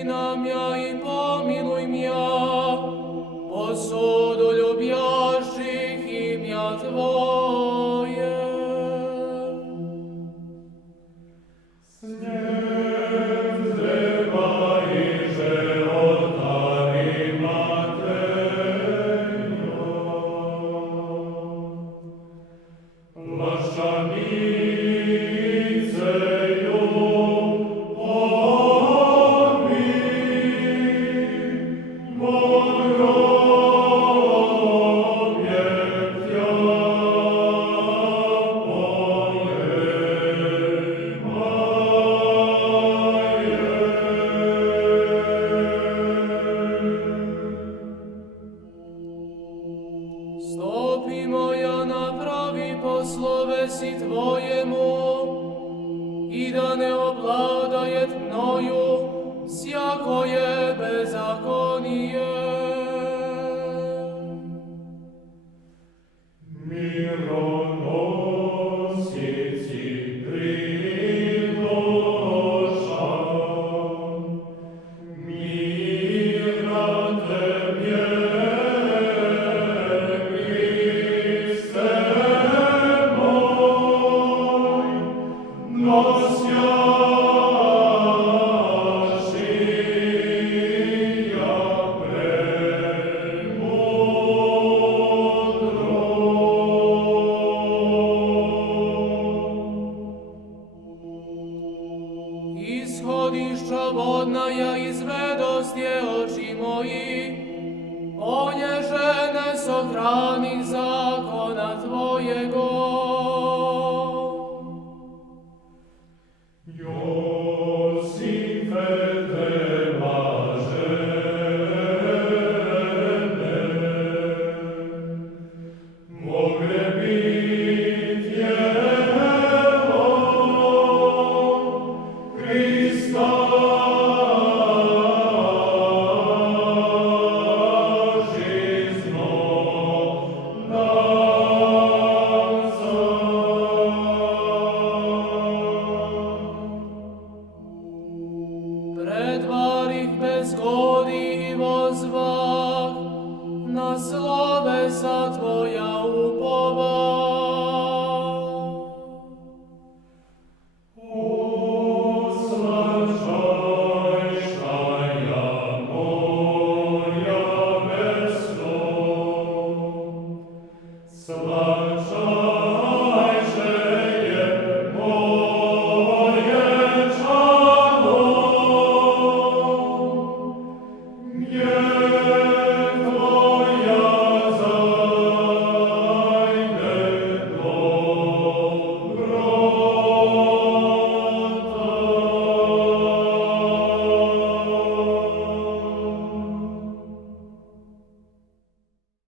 Приди нам я и помилуй меня, по суду любящих имя Твое. Стопи моя направи по словеси Твоему, и да не обладает мною всякое беззаконие. Мироносицы приноша, мира Тебе, Христе мой, носящий Исходища водная изведостье очи мои, понеже не сохраних закона Твоего. Иосифе те блаженне, могле бить его Христа жизно Предварих безгоди и возвах на словеса Твоя